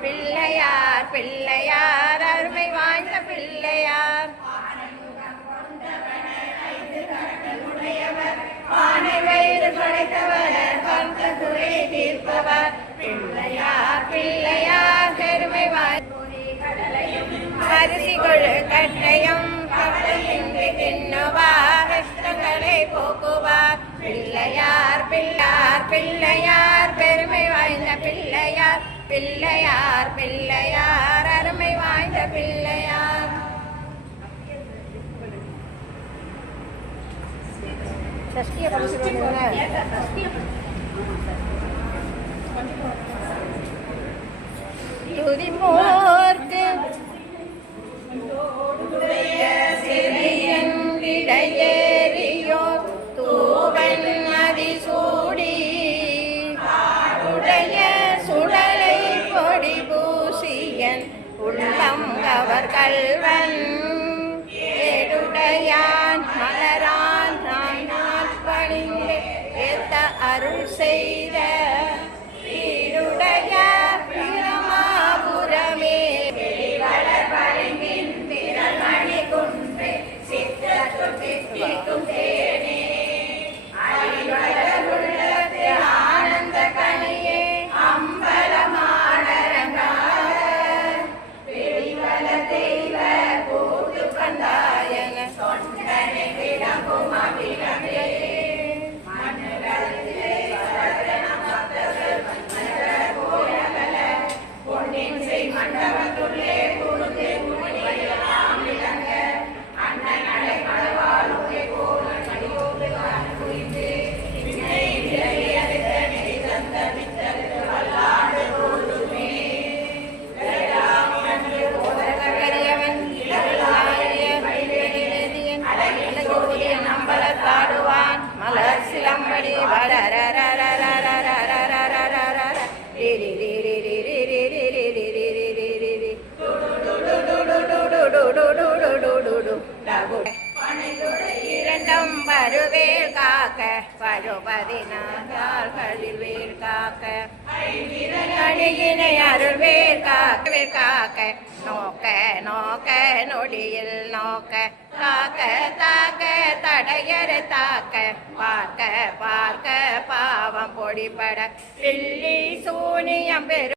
பிள்ளையார் பிள்ளையார் அருமை வாய்ந்த பிள்ளையார் ஆனை வயிறு படைத்தவர் கந்த குறை தீர்ப்பவர் பிள்ளையார் பிள்ளையார் பெருமை வாய்ந்த அரிசி கொழு கட்டையும் கப்பலின்றி தின்னுவார் கஷ்டங்களை போக்குவார் பிள்ளையார் பிள்ளையார் பிள்ளையார் பெருமை வாய்ந்த பிள்ளையார் பிள்ளையார் பிள்ளையார் அருமை வாய்ந்த பிள்ளையார் துதிப்போர்க்கு இடையேறியோர் தூவன் மதி சூடி உடைய சுடலை பொடி பூசியன் உள்ளம் கவர் கல்வன் ஏடுடையான் மலரான் நான் பணிந்து ஏத்த அருள் செய்த ஈடுடைய பிரமாபுரமே ஆனந்த கனியே அம்பலமானரங்க வெளிவல தெய்வ கூட்டு கந்தாயன சொந்தனை விளங்கும் அபிலமே பொன்னின் செய் மண்டபத்துள்ளே குருந்தே முனிவெல்லாம் விளங்க அண்ணன் நடை மலவாளுக்கே கோவில் மடியோடு குறித்து நம்பலத்தாடுவான் மலர் சிலம்படி வளர இரண்டும் வருவேல் காக்க பழுபதினாள் வேல் காக்க அழகினை அருள்வேல் காக்க நோக்க நோக்க நொடியில் நோக்க காக்க தாக்க தடையற தாக்க பார்க்க பார்க்க பாவம் பொடிபட பில்லி சூனியம் பெரு